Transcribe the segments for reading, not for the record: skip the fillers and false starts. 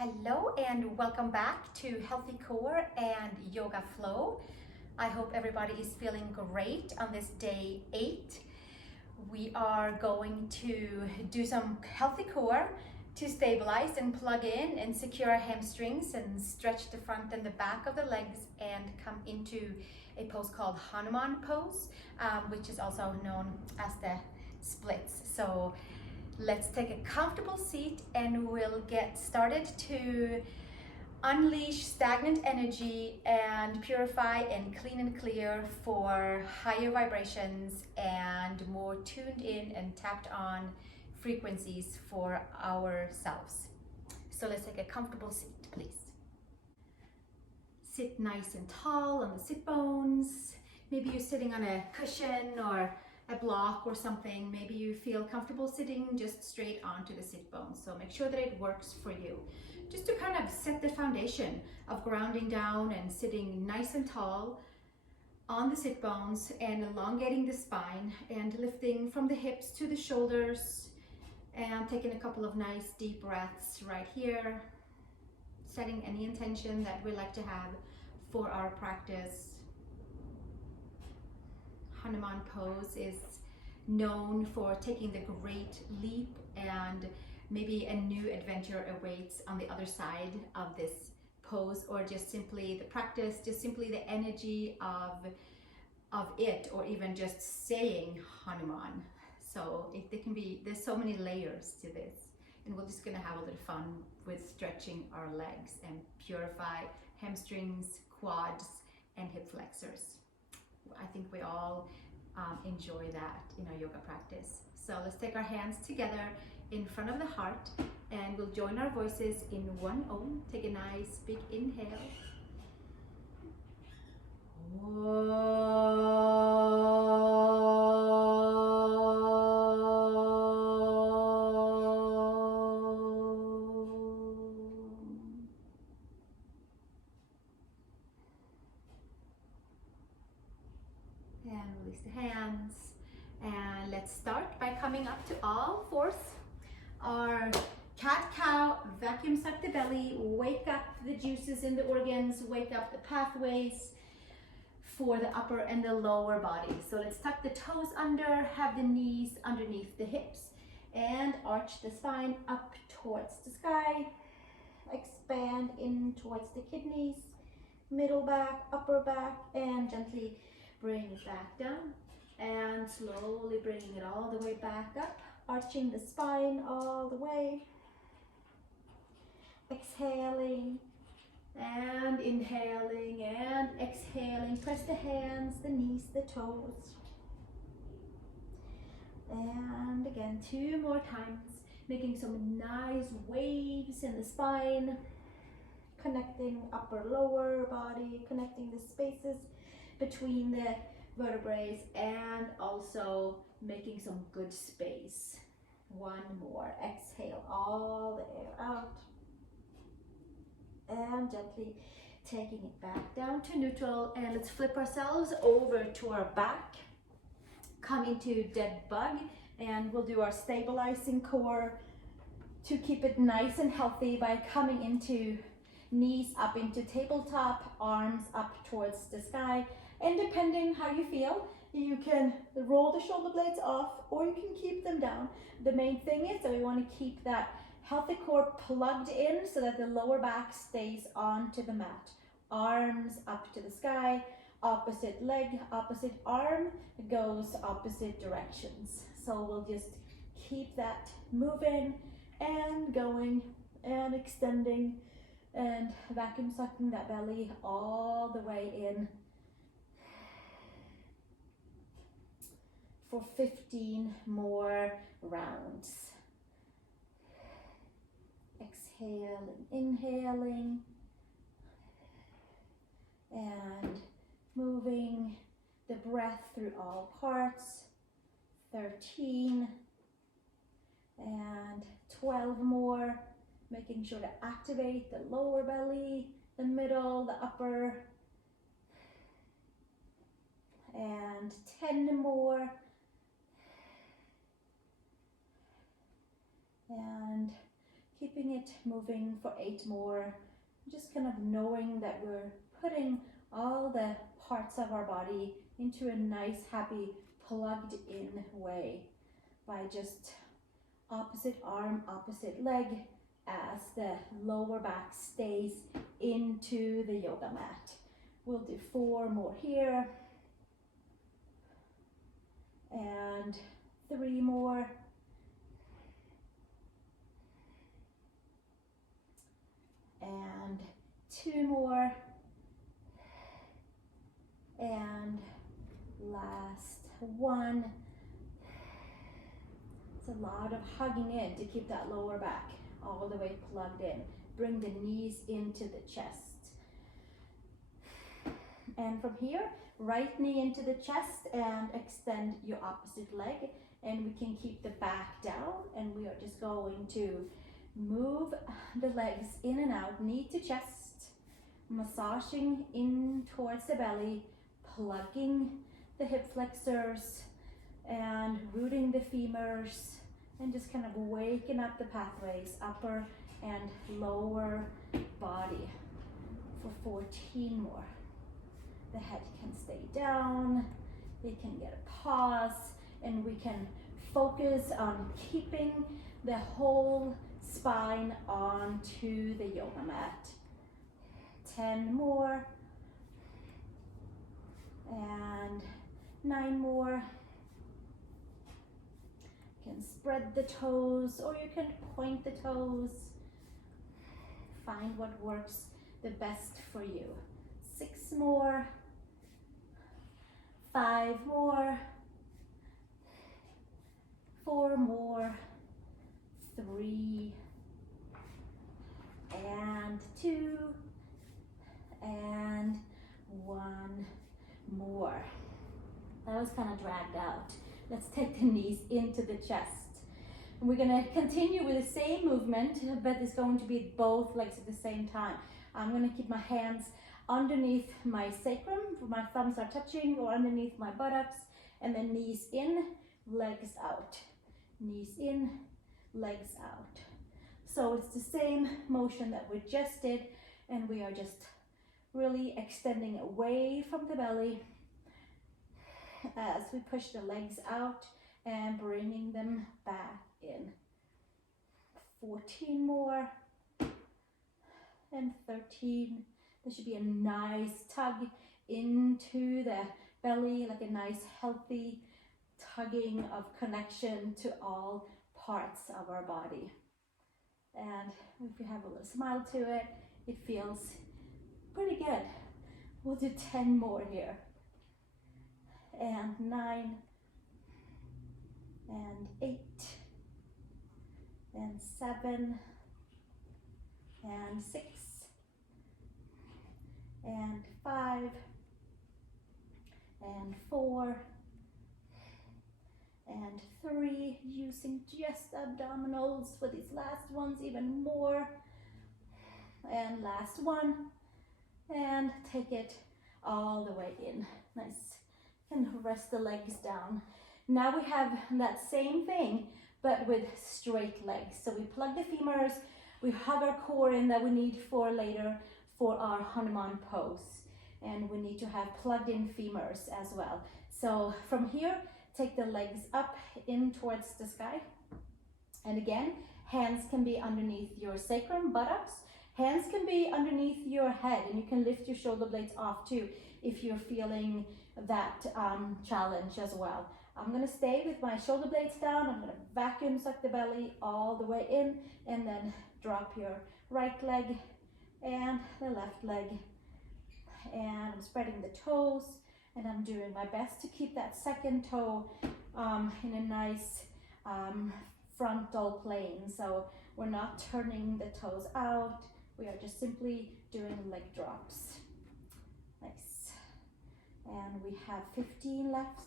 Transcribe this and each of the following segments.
Hello and welcome back to Healthy Core and Yoga Flow. I hope everybody is feeling great on this day 8. We are going to do some healthy core to stabilize and plug in and secure our hamstrings and stretch the front and the back of the legs and come into a pose called Hanuman pose, which is also known as the splits. So let's take a comfortable seat and we'll get started to unleash stagnant energy and purify and clean and clear for higher vibrations and more tuned in and tapped on frequencies for ourselves. So let's take a comfortable seat, please. Sit nice and tall on the sit bones. Maybe you're sitting on a cushion or a block or something. Maybe you feel comfortable sitting just straight onto the sit bones. So make sure that it works for you. Just to kind of set the foundation of grounding down and sitting nice and tall on the sit bones and elongating the spine and lifting from the hips to the shoulders and taking a couple of nice deep breaths right here, setting any intention that we like to have for our practice. Hanuman pose is known for taking the great leap, and maybe a new adventure awaits on the other side of this pose, or just simply the practice, just simply the energy of it, or even just saying Hanuman. So there's so many layers to this, and we're just gonna have a little fun with stretching our legs and purify hamstrings, quads, and hip flexors. I think we all enjoy that in our yoga practice. So let's take our hands together in front of the heart and we'll join our voices in one Om. Take a nice big inhale. And release the hands. And let's start by coming up to all fours. Our cat-cow, vacuum suck the belly, wake up the juices in the organs, wake up the pathways for the upper and the lower body. So let's tuck the toes under, have the knees underneath the hips, and arch the spine up towards the sky. Expand in towards the kidneys, middle back, upper back, and gently bring it back down. And slowly bringing it all the way back up, arching the spine all the way. Exhaling and inhaling and exhaling. Press the hands, the knees, the toes. And again, 2 more times, making some nice waves in the spine, connecting upper lower body, connecting the spaces between the vertebrae, and also making some good space. 1 more. Exhale all the air out. And gently taking it back down to neutral. And let's flip ourselves over to our back. Come into dead bug. And we'll do our stabilizing core to keep it nice and healthy by coming into knees up into tabletop, arms up towards the sky. And depending how you feel, you can roll the shoulder blades off or you can keep them down. The main thing is that we want to keep that healthy core plugged in so that the lower back stays onto the mat. Arms up to the sky, opposite leg, opposite arm goes opposite directions. So we'll just keep that moving and going and extending and vacuum sucking that belly all the way in for 15 more rounds. Exhaling, inhaling, and moving the breath through all parts. 13 and 12 more, making sure to activate the lower belly, the middle, the upper, and 10 more. And Keeping it moving for 8 more. Just kind of knowing that we're putting all the parts of our body into a nice, happy, plugged in way by just opposite arm, opposite leg as the lower back stays into the yoga mat. We'll do 4 more here. And 3 more. And 2 more. And last 1. It's a lot of hugging in to keep that lower back all the way plugged in. Bring the knees into the chest. And from here, right knee into the chest and extend your opposite leg. And we can keep the back down, and we are just going to move the legs in and out, knee to chest, massaging in towards the belly, plugging the hip flexors and rooting the femurs, and just kind of waking up the pathways, upper and lower body for 14 more. The head can stay down, it can get a pause, and we can focus on keeping the whole spine onto the yoga mat. 10 more, and 9 more. You can spread the toes, or you can point the toes. Find what works the best for you. 6 more, 5 more, 4 more, 3, and 2, and 1 more. That was kind of dragged out. Let's take the knees into the chest. And we're going to continue with the same movement, but it's going to be both legs at the same time. I'm going to keep my hands underneath my sacrum, my thumbs are touching, or underneath my buttocks, and then knees in, legs out. Knees in, legs out. So it's the same motion that we just did, and we are just really extending away from the belly as we push the legs out and bringing them back in. 14 more, and 13. There should be a nice tug into the belly, like a nice healthy tugging of connection to all parts of our body. And if you have a little smile to it, it feels pretty good. We'll do 10 more here. And 9, and 8, and 7, and 6, and 5, and 4, and 3, using just abdominals for these last ones even more, and last 1, and take it all the way in. Nice. And rest the legs down. Now we have that same thing, but with straight legs. So we plug the femurs, we hug our core in that we need for later for our Hanuman pose. And we need to have plugged in femurs as well. So from here, take the legs up in towards the sky. And again, hands can be underneath your sacrum, buttocks. Hands can be underneath your head, and you can lift your shoulder blades off too if you're feeling that challenge as well. I'm going to stay with my shoulder blades down. I'm going to vacuum suck the belly all the way in, and then drop your right leg and the left leg. And I'm spreading the toes, and I'm doing my best to keep that second toe in a nice frontal plane. So we're not turning the toes out. We are just simply doing leg drops. Nice. And we have 15 left.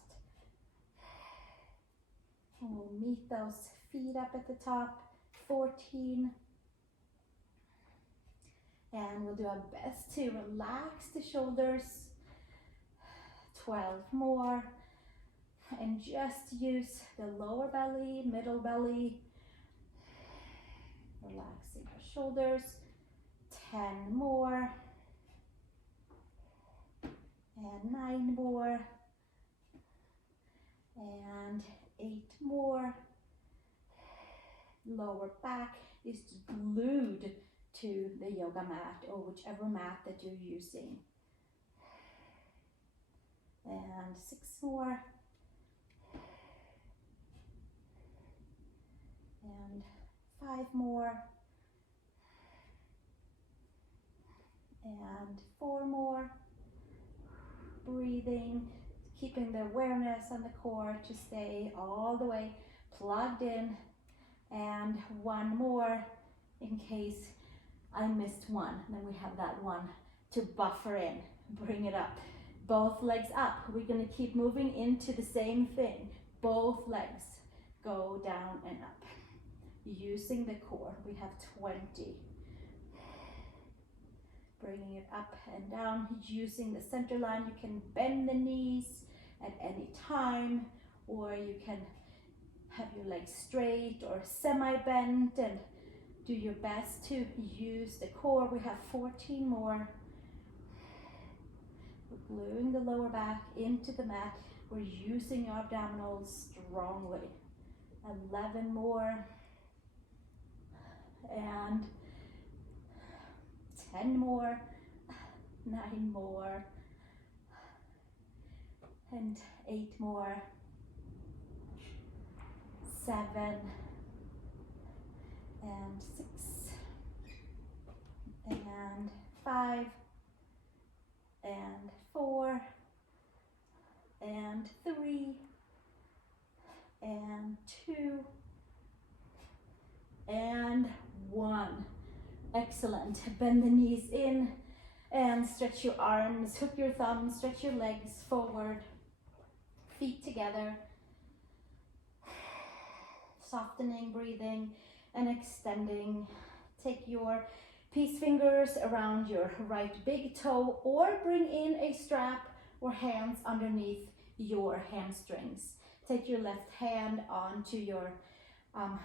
And we'll meet those feet up at the top. 14. And we'll do our best to relax the shoulders. 12 more. And just use the lower belly, middle belly. Relax. Relaxing your shoulders. 10 more. And 9 more. And 8 more. Lower back is glued to the yoga mat or whichever mat that you're using. And 6 more. And 5 more. And 4 more. Breathing, keeping the awareness on the core to stay all the way plugged in. And 1 more in case I missed one. And then we have that one to buffer in. Bring it up. Both legs up. We're going to keep moving into the same thing. Both legs go down and up. Using the core. We have 20. Bringing it up and down. Using the center line. You can bend the knees at any time, or you can have your legs straight or semi-bent and do your best to use the core. We have 14 more. We're gluing the lower back into the mat. We're using your abdominals strongly. 11 more. And 10 more. 9 more. And 8 more. 7 and 6 and 5 and 4 and 3 and 2 and 1. Excellent. Bend the knees in and stretch your arms, hook your thumbs, stretch your legs forward, feet together. Softening, breathing, and extending. Take your peace fingers around your right big toe or bring in a strap or hands underneath your hamstrings. Take your left hand onto your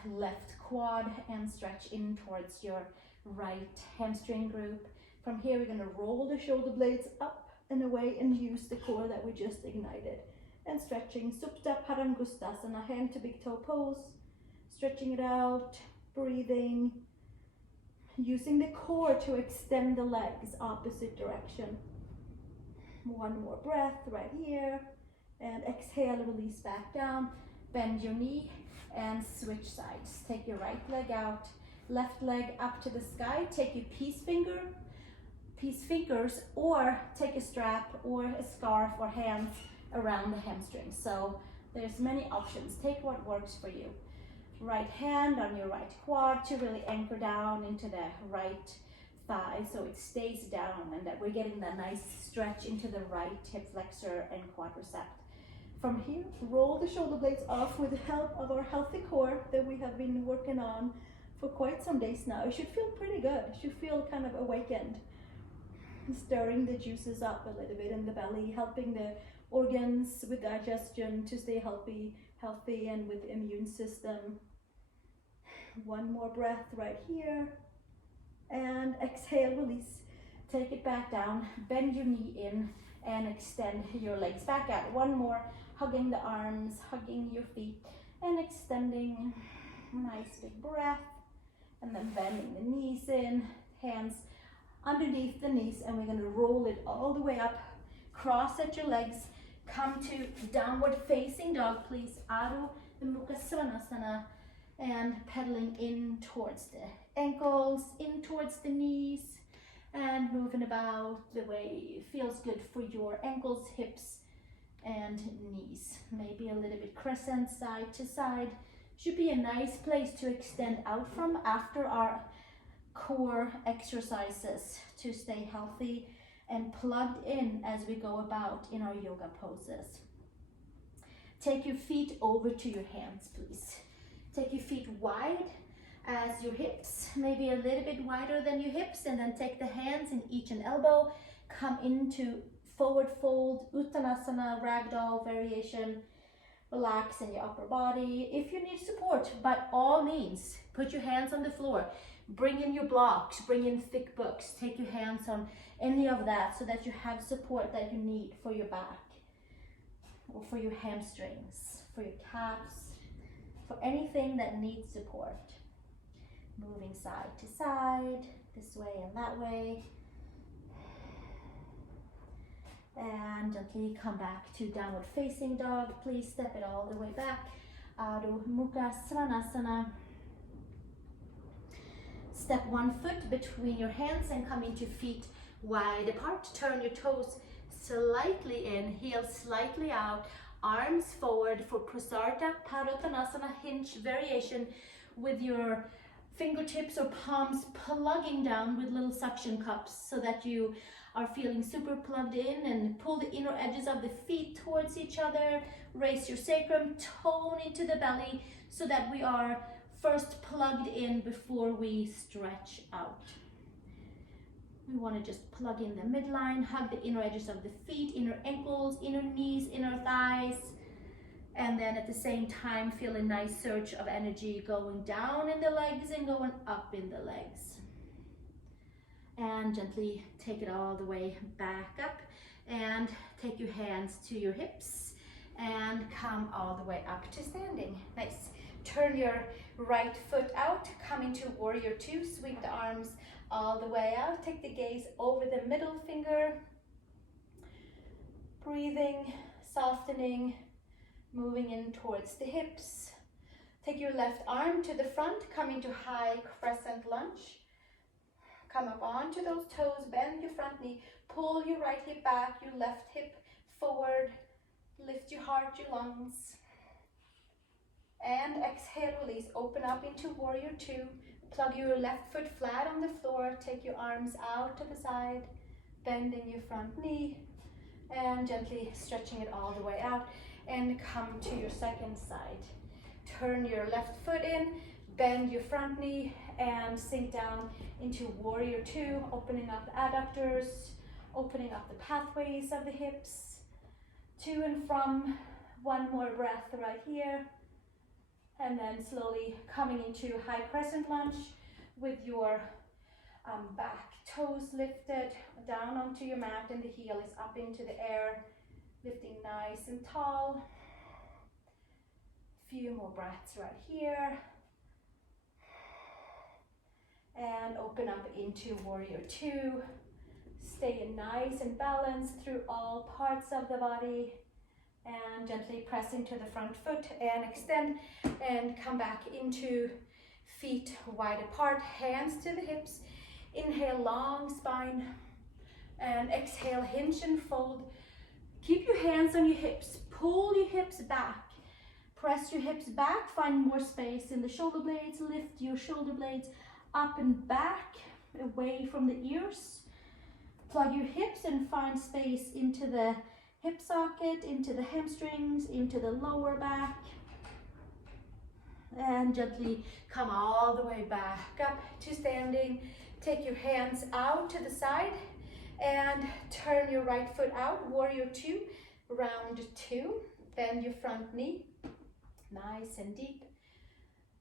left quad and stretch in towards your right hamstring group. From here, we're going to roll the shoulder blades up and away and use the core that we just ignited. And stretching, Supta Padangustasana, hand to big toe pose. Stretching it out, breathing, using the core to extend the legs opposite direction. 1 more breath right here, and exhale, release back down. Bend your knee and switch sides. Take your right leg out, left leg up to the sky. Take your peace fingers, or take a strap or a scarf or hands around the hamstrings. So there's many options. Take what works for you. Right hand on your right quad to really anchor down into the right thigh so it stays down and that we're getting that nice stretch into the right hip flexor and quadricep. From here, roll the shoulder blades off with the help of our healthy core that we have been working on for quite some days now. It should feel pretty good. It should feel kind of awakened. Stirring the juices up a little bit in the belly, helping the organs with digestion to stay healthy and with immune system. 1 more breath right here, and exhale, release. Take it back down, bend your knee in and extend your legs back out. 1 more, hugging the arms, hugging your feet and extending. Nice big breath, and then bending the knees in, hands underneath the knees, and we're going to roll it all the way up. Cross at your legs. Come to downward facing dog, please. Adho Mukha Svanasana, and pedaling in towards the ankles, in towards the knees, and moving about the way it feels good for your ankles, hips, and knees. Maybe a little bit crescent side to side. Should be a nice place to extend out from after our core exercises to stay healthy and plugged in as we go about in our yoga poses. Take your feet over to your hands, please. Take your feet wide as your hips, maybe a little bit wider than your hips, and then take the hands in each and elbow. Come into forward fold, Uttanasana, ragdoll variation. Relax in your upper body. If you need support, by all means, put your hands on the floor. Bring in your blocks, bring in thick books, take your hands on any of that so that you have support that you need for your back or for your hamstrings, for your calves, for anything that needs support. Moving side to side, this way and that way. And gently come back to downward facing dog. Please step it all the way back. Adho Mukha Svanasana. Step one foot between your hands and come into feet wide apart. Turn your toes slightly in, heels slightly out, arms forward for Prasarta Padottanasana hinge variation with your fingertips or palms plugging down with little suction cups so that you are feeling super plugged in, and pull the inner edges of the feet towards each other. Raise your sacrum, tone into the belly so that we are first plugged in before we stretch out. We want to just plug in the midline, hug the inner edges of the feet, inner ankles, inner knees, inner thighs. And then at the same time, feel a nice surge of energy going down in the legs and going up in the legs. And gently take it all the way back up and take your hands to your hips and come all the way up to standing. Nice. Turn your right foot out, come into warrior two, sweep the arms all the way out, take the gaze over the middle finger, breathing, softening, moving in towards the hips. Take your left arm to the front, come into high crescent lunge. Come up onto those toes, bend your front knee, pull your right hip back, your left hip forward, lift your heart, your lungs. And exhale, release, open up into warrior two. Plug your left foot flat on the floor, take your arms out to the side, bending your front knee, and gently stretching it all the way out. And come to your second side. Turn your left foot in, bend your front knee, and sink down into warrior two, opening up the adductors, opening up the pathways of the hips, to and from. One more breath right here. And then slowly coming into high crescent lunge with your back toes lifted down onto your mat and the heel is up into the air, lifting nice and tall. Few more breaths right here. And open up into warrior two. Stay nice and balanced through all parts of the body. And gently press into the front foot and extend and come back into feet wide apart, hands to the hips. Inhale, long spine, and exhale, hinge and fold. Keep your hands on your hips, pull your hips back, press your hips back, find more space in the shoulder blades, lift your shoulder blades up and back, away from the ears. Plug your hips and find space into the hip socket, into the hamstrings, into the lower back. And gently come all the way back up to standing. Take your hands out to the side and turn your right foot out, warrior two, round two. Bend your front knee, nice and deep.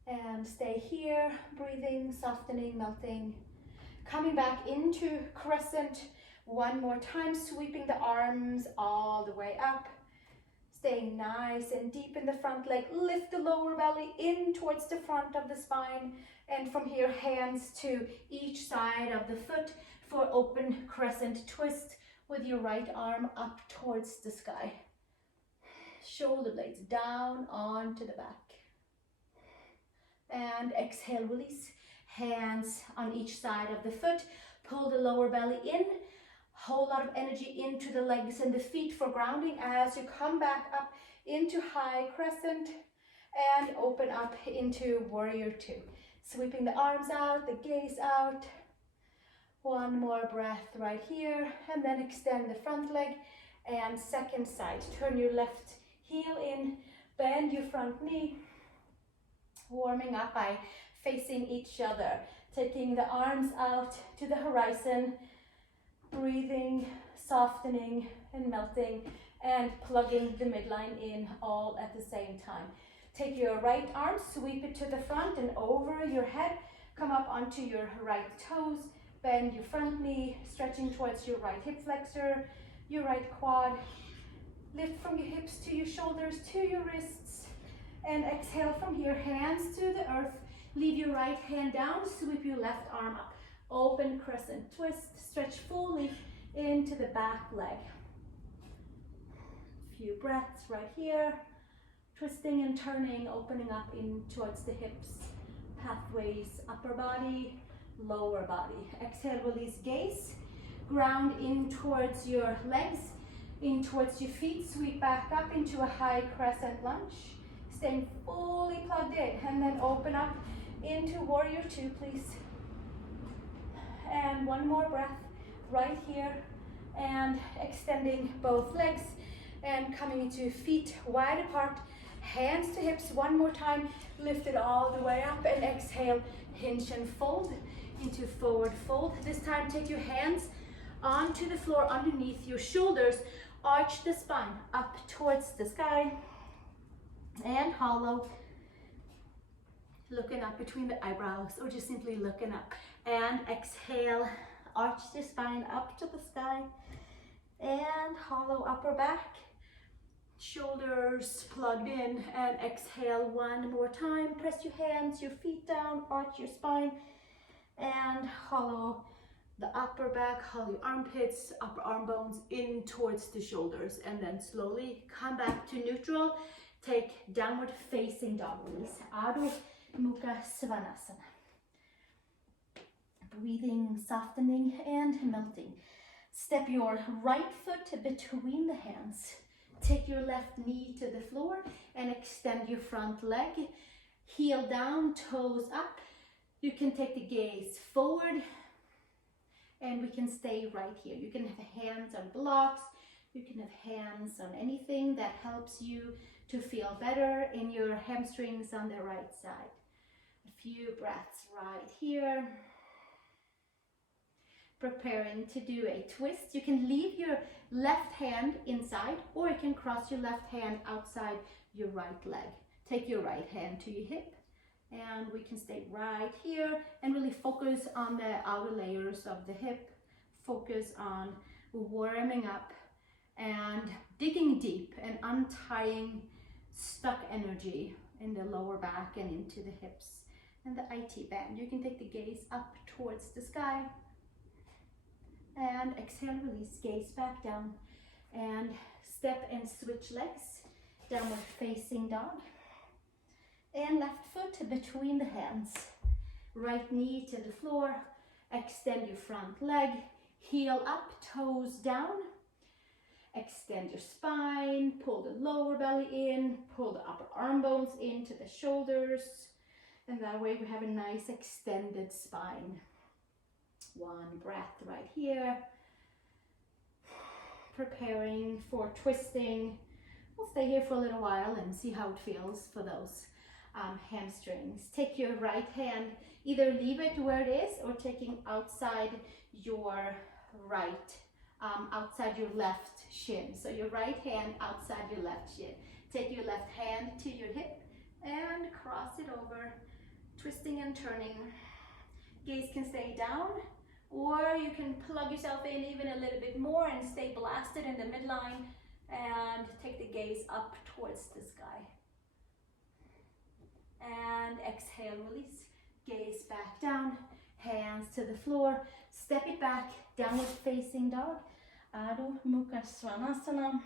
And stay here, breathing, softening, melting. Coming back into crescent one more time, sweeping the arms all the way up. Staying nice and deep in the front leg. Lift the lower belly in towards the front of the spine. And from here, hands to each side of the foot for open crescent twist with your right arm up towards the sky. Shoulder blades down onto the back. And exhale, release. Hands on each side of the foot. Pull the lower belly in. Whole lot of energy into the legs and the feet for grounding as you come back up into high crescent and open up into warrior two. Sweeping the arms out, the gaze out. One more breath right here, and then extend the front leg and second side. Turn your left heel in, bend your front knee. Warming up by facing each other. Taking the arms out to the horizon. Breathing, softening and melting, and plugging the midline in all at the same time. Take your right arm, sweep it to the front and over your head. Come up onto your right toes, bend your front knee, stretching towards your right hip flexor, your right quad. Lift from your hips to your shoulders, to your wrists, and exhale from here, hands to the earth. Leave your right hand down, sweep your left arm up. Open crescent twist, stretch fully into the back leg. Few breaths right here, twisting and turning, opening up in towards the hips, pathways, upper body, lower body. Exhale, release gaze, ground in towards your legs, in towards your feet, sweep back up into a high crescent lunge, staying fully plugged in, and then open up into warrior two, please. And one more breath right here, and extending both legs and coming into feet wide apart, hands to hips. One more time, lift it all the way up, and exhale, hinge and fold into forward fold. This time take your hands onto the floor underneath your shoulders, arch the spine up towards the sky, and hollow, looking up between the eyebrows, or just simply looking up. And exhale, arch the spine up to the sky, and hollow upper back, shoulders plugged in, and exhale one more time. Press your hands, your feet down, arch your spine, and hollow the upper back, hollow your armpits, upper arm bones in towards the shoulders, and then slowly come back to neutral. Take downward facing dog, please. Adho Mukha Svanasana. Breathing, softening and melting. Step your right foot between the hands. Take your left knee to the floor and extend your front leg. Heel down, toes up. You can take the gaze forward, and we can stay right here. You can have hands on blocks. You can have hands on anything that helps you to feel better in your hamstrings on the right side. A few breaths right here. Preparing to do a twist. You can leave your left hand inside, or you can cross your left hand outside your right leg. Take your right hand to your hip, and we can stay right here and really focus on the outer layers of the hip. Focus on warming up and digging deep and untying stuck energy in the lower back and into the hips and the IT band. You can take the gaze up towards the sky, and exhale, release, gaze back down, and step and switch legs, downward facing dog, and left foot between the hands, right knee to the floor, extend your front leg, heel up, toes down, extend your spine, pull the lower belly in, pull the upper arm bones into the shoulders, and that way we have a nice extended spine. One breath right here. Preparing for twisting. We'll stay here for a little while and see how it feels for those hamstrings. Take your right hand, either leave it where it is or taking outside your right, outside your left shin. So your right hand outside your left shin. Take your left hand to your hip and cross it over, twisting and turning. Gaze can stay down, or you can plug yourself in even a little bit more and stay blasted in the midline and take the gaze up towards the sky. And exhale, release, gaze back down, hands to the floor, step it back, downward facing dog, Adho Mukha Svanasana.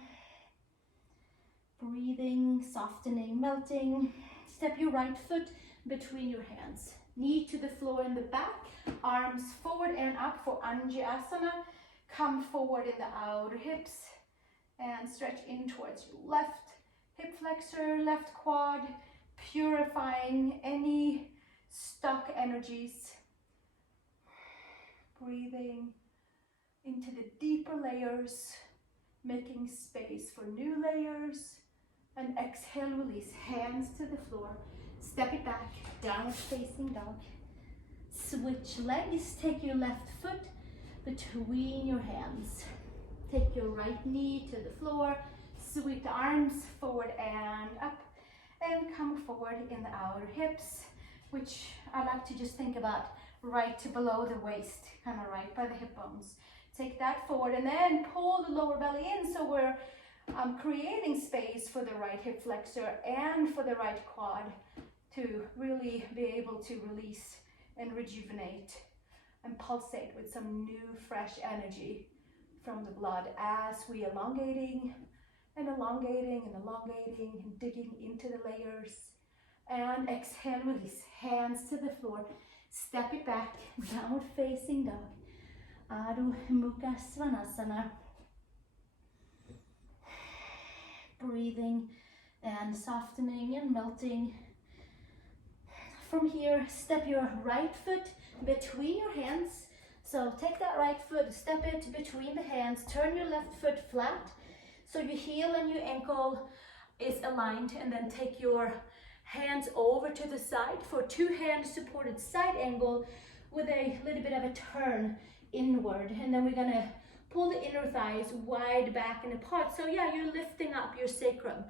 Breathing, softening, melting. Step your right foot between your hands. Knee to the floor in the back, arms forward and up for Anjasana. Come forward in the outer hips and stretch in towards your left hip flexor, left quad, purifying any stuck energies. Breathing into the deeper layers, making space for new layers. And exhale, release, hands to the floor. Step it back, downward facing dog. Switch legs, take your left foot between your hands. Take your right knee to the floor, sweep the arms forward and up, and come forward in the outer hips. which I like to just think about right below the waist, kind of right by the hip bones. Take that forward and then pull the lower belly in, so we're creating space for the right hip flexor and for the right quad to really be able to release and rejuvenate and pulsate with some new fresh energy from the blood as we elongating and elongating and elongating and digging into the layers. And exhale, release, hands to the floor, step it back, downward facing dog, Adho Mukha Svanasana. Breathing and softening and melting. From here, step your right foot between your hands. So take that right foot, step it between the hands, turn your left foot flat so your heel and your ankle is aligned, and then take your hands over to the side for two hand supported side angle with a little bit of a turn inward. And then we're gonna pull the inner thighs wide back and apart. So yeah, you're lifting up your sacrum.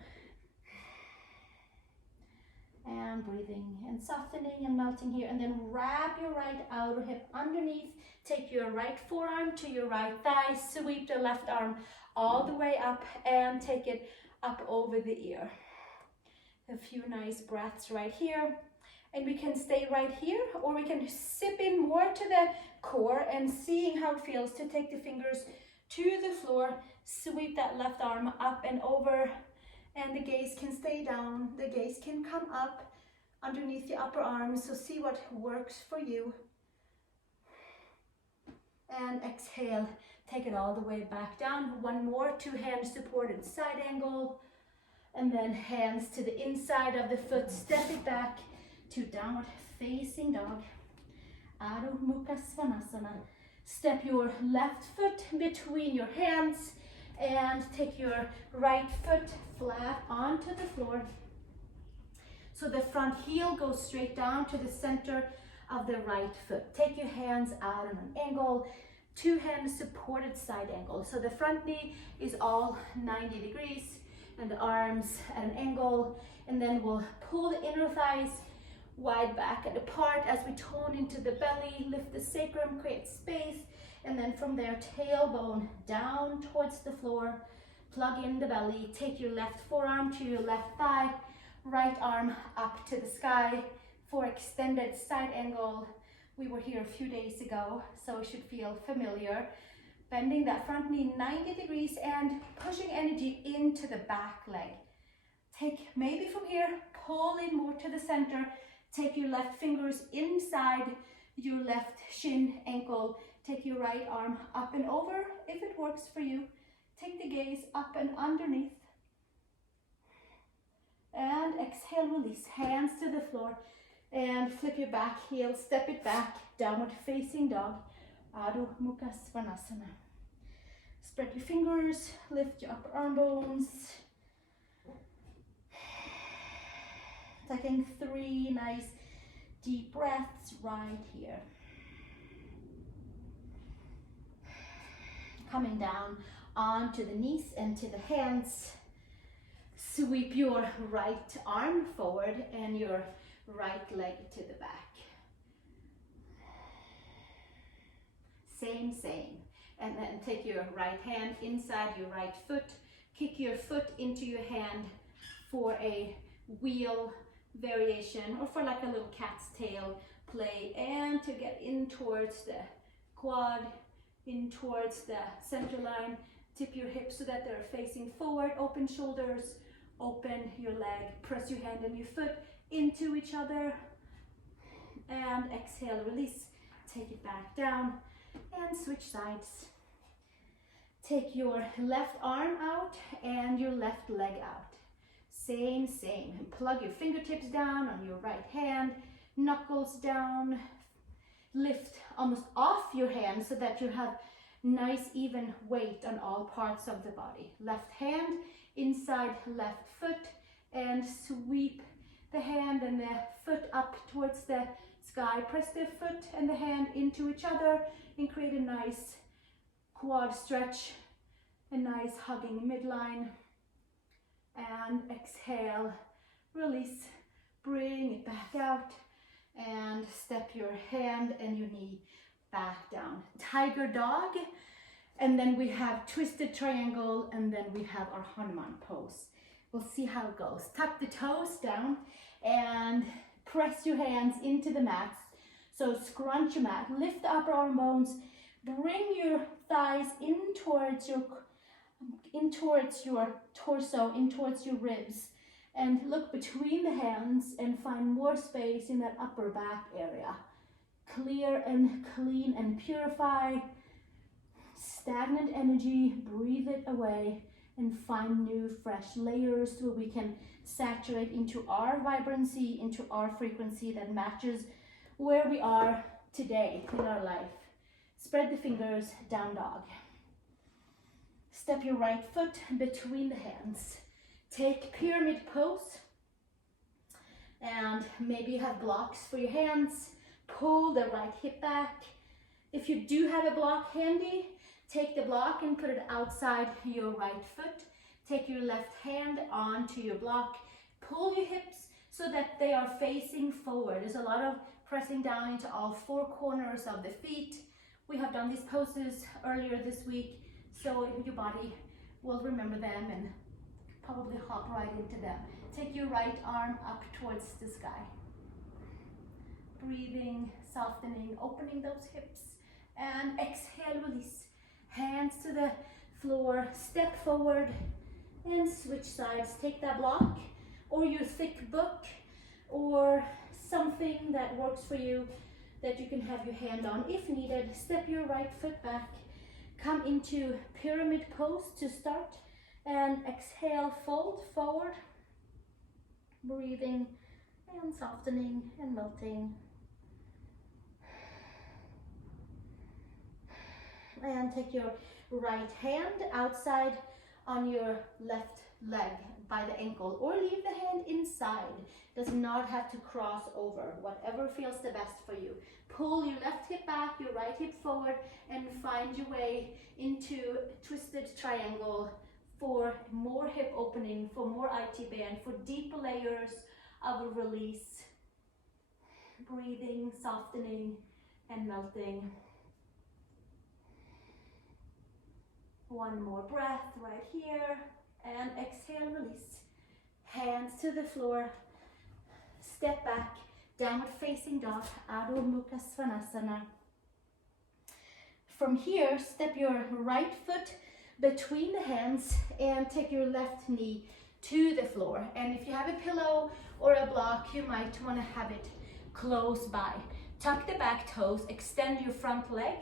And breathing and softening and melting here. And then wrap your right outer hip underneath. Take your right forearm to your right thigh. Sweep the left arm all the way up and take it up over the ear. A few nice breaths right here. And we can stay right here, or we can sip in more to the core and seeing how it feels to take the fingers to the floor, sweep that left arm up and over, and the gaze can stay down, the gaze can come up underneath the upper arm, so see what works for you. And exhale, take it all the way back down. One more, two hands supported side angle, and then hands to the inside of the foot, step it back to downward facing dog, Adho Mukha Svanasana. Step your left foot between your hands and take your right foot flat onto the floor. So the front heel goes straight down to the center of the right foot. Take your hands out on an angle, two hands supported side angle. So the front knee is all 90 degrees and the arms at an angle, and then we'll pull the inner thighs wide back and apart as we tone into the belly, lift the sacrum, create space, and then from there, tailbone down towards the floor, plug in the belly, take your left forearm to your left thigh, right arm up to the sky for extended side angle. We were here a few days ago, so it should feel familiar. Bending that front knee 90 degrees and pushing energy into the back leg. Take maybe from here, pull in more to the center. Take your left fingers inside your left shin, ankle. Take your right arm up and over if it works for you. Take the gaze up and underneath. And exhale, release, hands to the floor. And flip your back heel, step it back, downward facing dog, Adho Mukha Svanasana. Spread your fingers, lift your upper arm bones. Taking 3 nice deep breaths right here. Coming down onto the knees and to the hands. Sweep your right arm forward and your right leg to the back. Same. And then take your right hand inside your right foot. Kick your foot into your hand for a wheel variation, or for like a little cat's tail play, and to get in towards the quad, in towards the center line. Tip your hips so that they're facing forward, open shoulders, open your leg, press your hand and your foot into each other, and exhale, release, take it back down and switch sides. Take your left arm out and your left leg out. Same. And plug your fingertips down on your right hand, knuckles down, lift almost off your hand so that you have nice even weight on all parts of the body. Left hand inside left foot and sweep the hand and the foot up towards the sky. Press the foot and the hand into each other and create a nice quad stretch, a nice hugging midline. And exhale, release, bring it back out. and step your hand and your knee back down. Tiger dog, and then we have twisted triangle, and then we have our Hanuman pose. We'll see how it goes. Tuck the toes down and press your hands into the mat. So scrunch your mat, lift the upper arm bones, bring your thighs in towards your torso, in towards your ribs, and look between the hands and find more space in that upper back area. Clear and clean and purify. Stagnant energy, breathe it away and find new fresh layers so we can saturate into our vibrancy, into our frequency that matches where we are today in our life. Spread the fingers, down dog. Step your right foot between the hands. Take pyramid pose, and maybe you have blocks for your hands. Pull the right hip back. If you do have a block handy, take the block and put it outside your right foot. Take your left hand onto your block. Pull your hips so that they are facing forward. There's a lot of pressing down into all four corners of the feet. We have done these poses earlier this week, so your body will remember them and probably hop right into them. Take your right arm up towards the sky. Breathing, softening, opening those hips, and exhale, release. Hands to the floor, step forward and switch sides. Take that block or your thick book or something that works for you that you can have your hand on if needed. Step your right foot back. Come into pyramid pose to start, and exhale, fold forward. Breathing and softening and melting. And take your right hand outside on your left leg by the ankle, or leave the hand inside. Does not have to cross over, whatever feels the best for you. Pull your left hip back, your right hip forward, and find your way into twisted triangle for more hip opening, for more IT band, for deeper layers of a release. Breathing, softening, and melting. One more breath right here, and exhale, release. Hands to the floor, step back, downward facing dog, Hanumanasana. From here, step your right foot between the hands and take your left knee to the floor. And if you have a pillow or a block, you might want to have it close by. Tuck the back toes, extend your front leg.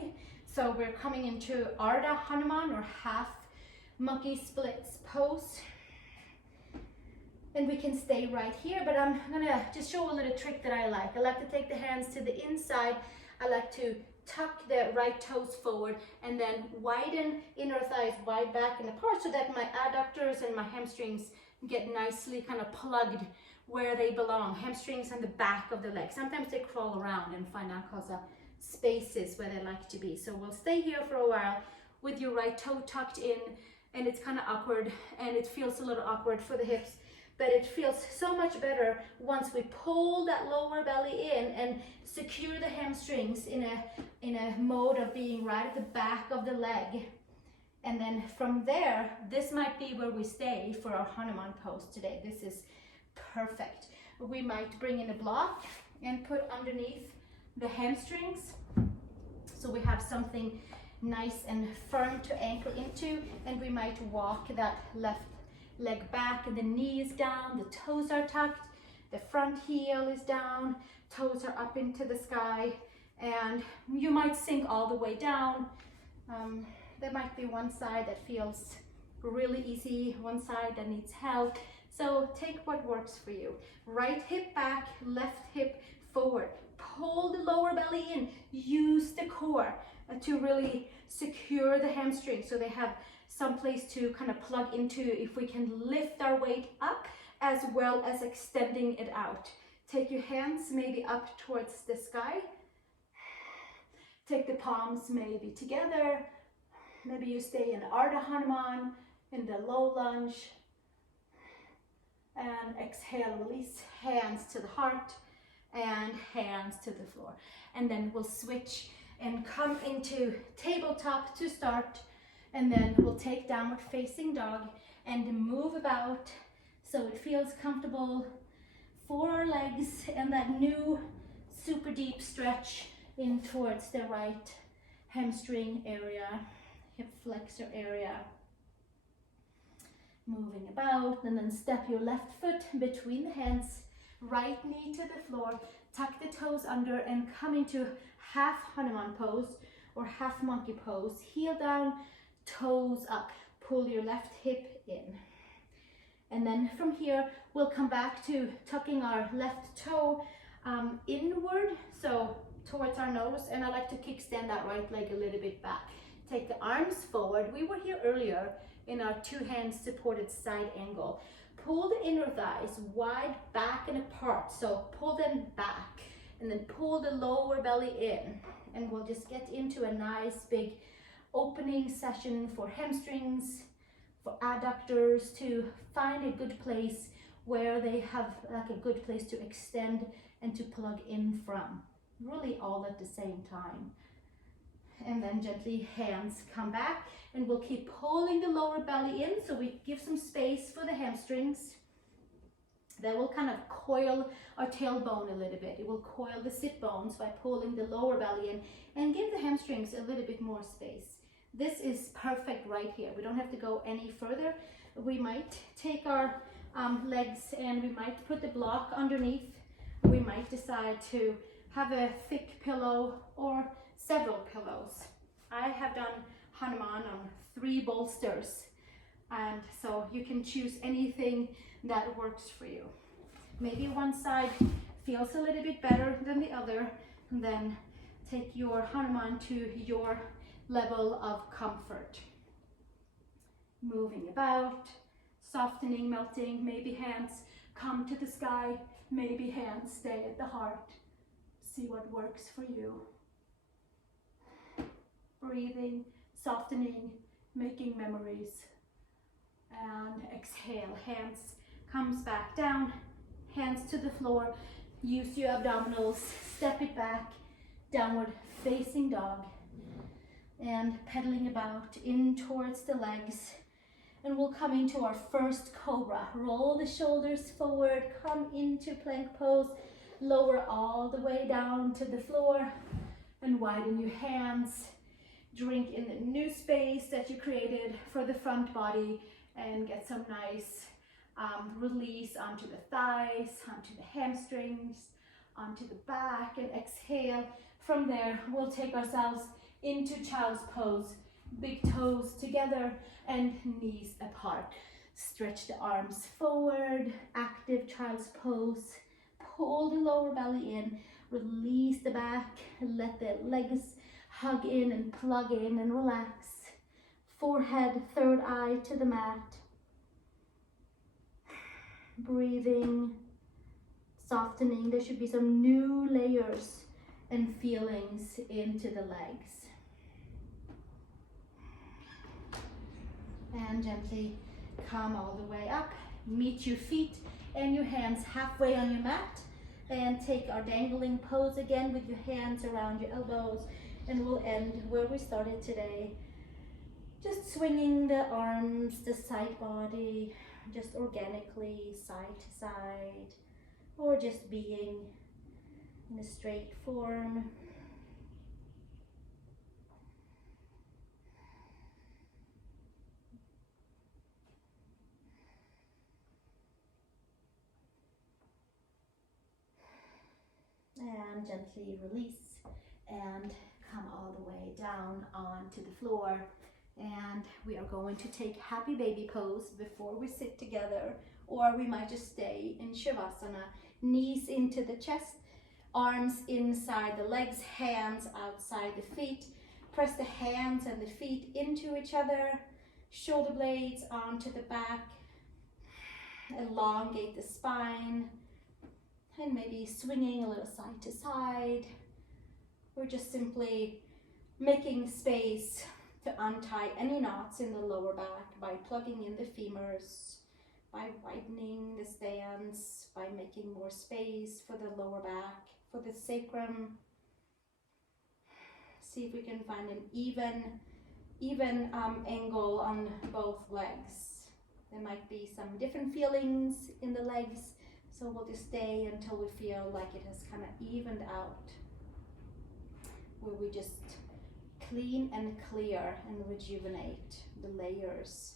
So we're coming into Ardha Hanuman, or half monkey splits pose. And we can stay right here, but I'm gonna just show a little trick that I like. I like to take the hands to the inside. I like to tuck the right toes forward and then widen inner thighs wide back and apart so that my adductors and my hamstrings get nicely kind of plugged where they belong. Hamstrings on the back of the leg. Sometimes they crawl around and find out cause of spaces where they like to be. So we'll stay here for a while with your right toe tucked in, and it's kind of awkward and it feels a little awkward for the hips, but it feels so much better once we pull that lower belly in and secure the hamstrings in a mode of being right at the back of the leg. And then from there, this might be where we stay for our Hanuman pose today. This is perfect. We might bring in a block and put underneath the hamstrings, so we have something nice and firm to ankle into, and we might walk that left leg back, and the knee is down, the toes are tucked, the front heel is down, toes are up into the sky, and you might sink all the way down. There might be one side that feels really easy, one side that needs help. So take what works for you. Right hip back, left hip forward. Pull the lower belly in. Use the core to really secure the hamstrings so they have some place to kind of plug into if we can lift our weight up as well as extending it out. Take your hands maybe up towards the sky. Take the palms maybe together. Maybe you stay in Ardha Hanuman in the low lunge. And exhale, release, hands to the heart. and hands to the floor. And then we'll switch and come into tabletop to start, and then we'll take downward facing dog and move about so it feels comfortable for our legs, and that new super deep stretch in towards the right hamstring area, hip flexor area. Moving about, and then step your left foot between the hands, right knee to the floor, tuck the toes under and come into half Hanuman pose or half monkey pose. Heel down, toes up, pull your left hip in. And then from here, we'll come back to tucking our left toe inward, so towards our nose, and I like to kickstand that right leg a little bit back. Take the arms forward. We were here earlier in our two hands supported side angle. Pull the inner thighs wide back and apart, so pull them back, and then pull the lower belly in, and we'll just get into a nice big opening session for hamstrings, for adductors to find a good place where they have like a good place to extend and to plug in from, really all at the same time. And then gently hands come back, and we'll keep pulling the lower belly in so we give some space for the hamstrings. That will kind of coil our tailbone a little bit. It will coil the sit bones by pulling the lower belly in and give the hamstrings a little bit more space. This is perfect right here. We don't have to go any further. We might take our legs and we might put the block underneath. We might decide to have a thick pillow or several pillows. I have done Hanuman on 3 bolsters, and so you can choose anything that works for you. Maybe one side feels a little bit better than the other, and then take your Hanuman to your level of comfort. Moving about, softening, melting, maybe hands come to the sky, maybe hands stay at the heart. See what works for you. Breathing, softening, making memories. And exhale, hands comes back down, hands to the floor. Use your abdominals, step it back, downward facing dog. And pedaling about in towards the legs. And we'll come into our first cobra. Roll the shoulders forward, come into plank pose, lower all the way down to the floor, and widen your hands. Drink in the new space that you created for the front body, and get some nice release onto the thighs, onto the hamstrings, onto the back, and exhale. From there, we'll take ourselves into child's pose. Big toes together and knees apart. Stretch the arms forward, active child's pose. Pull the lower belly in, release the back, let the legs hug in and plug in and relax. Forehead, third eye to the mat. Breathing, softening. There should be some new layers and feelings into the legs. And gently come all the way up. Meet your feet and your hands halfway on your mat, and take our dangling pose again with your hands around your elbows, and we'll end where we started today. Just swinging the arms, the side body, just organically side to side, or just being in a straight form. And gently release and come all the way down onto the floor. And we are going to take happy baby pose before we sit together, or we might just stay in Shavasana. Knees into the chest, arms inside the legs, hands outside the feet. Press the hands and the feet into each other, shoulder blades onto the back. Elongate the spine, and maybe swinging a little side to side. We're just simply making space to untie any knots in the lower back by plugging in the femurs, by by widening the stance, by making more space for the lower back, for the sacrum. See if we can find an even angle on both legs. There might be some different feelings in the legs, so we'll just stay until we feel like it has kind of evened out, where we just clean and clear and rejuvenate the layers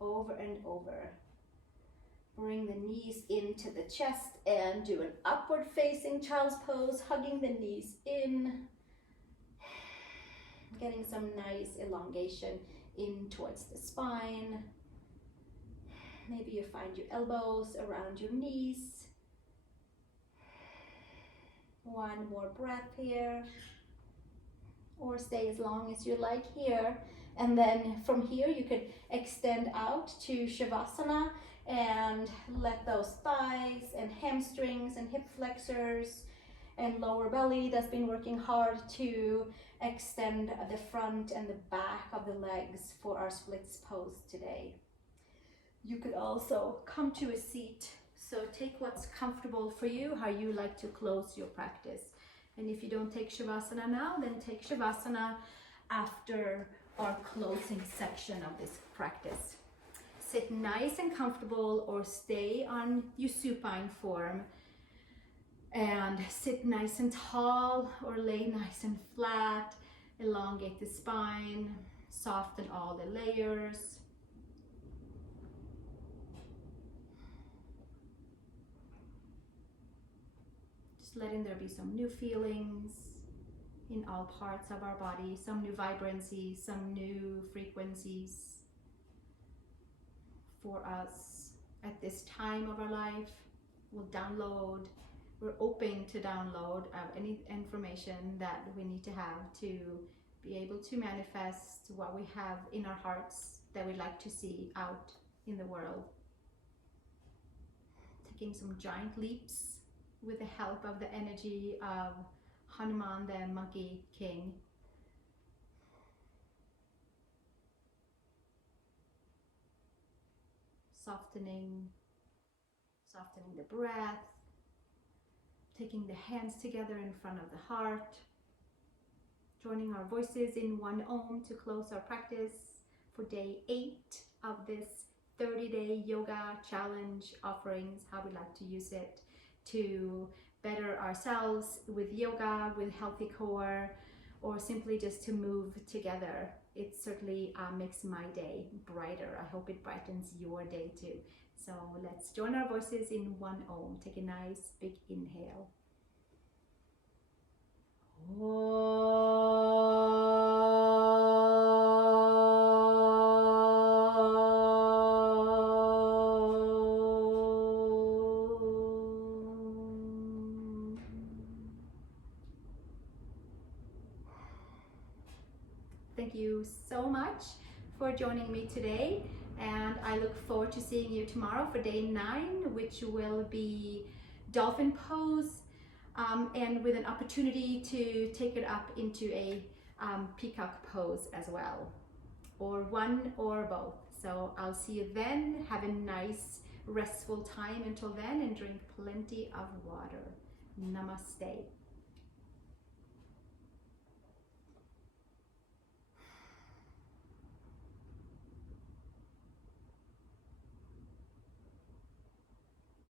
over and over. Bring the knees into the chest and do an upward facing child's pose, hugging the knees in, getting some nice elongation in towards the spine. Maybe you find your elbows around your knees. One more breath here, or stay as long as you like here. And then from here you could extend out to Shavasana and let those thighs and hamstrings and hip flexors and lower belly that's been working hard to extend the front and the back of the legs for our splits pose today. You could also come to a seat, so take what's comfortable for you, how you like to close your practice. And if you don't take Shavasana now, then take Shavasana after our closing section of this practice. Sit nice and comfortable, or stay on your supine form and sit nice and tall, or lay nice and flat. Elongate the spine, soften all the layers. Just letting there be some new feelings in all parts of our body, some new vibrancy, some new frequencies for us at this time of our life. We're open to download any information that we need to have to be able to manifest what we have in our hearts that we'd like to see out in the world. Taking some giant leaps with the help of the energy of Hanuman, the monkey king. Softening the breath, taking the hands together in front of the heart, joining our voices in one Om to close our practice for day 8 of this 30-day yoga challenge offerings, how we like to use it to better ourselves with yoga, with healthy core, or simply just to move together. It certainly makes my day brighter. I hope it brightens your day too. So let's join our voices in one Om. Take a nice big inhale. Thank you so much for joining me today, and I look forward to seeing you tomorrow for day 9, which will be dolphin pose, and with an opportunity to take it up into a peacock pose as well, or one or both. So I'll see you then. Have a nice restful time until then, and drink plenty of water. Namaste.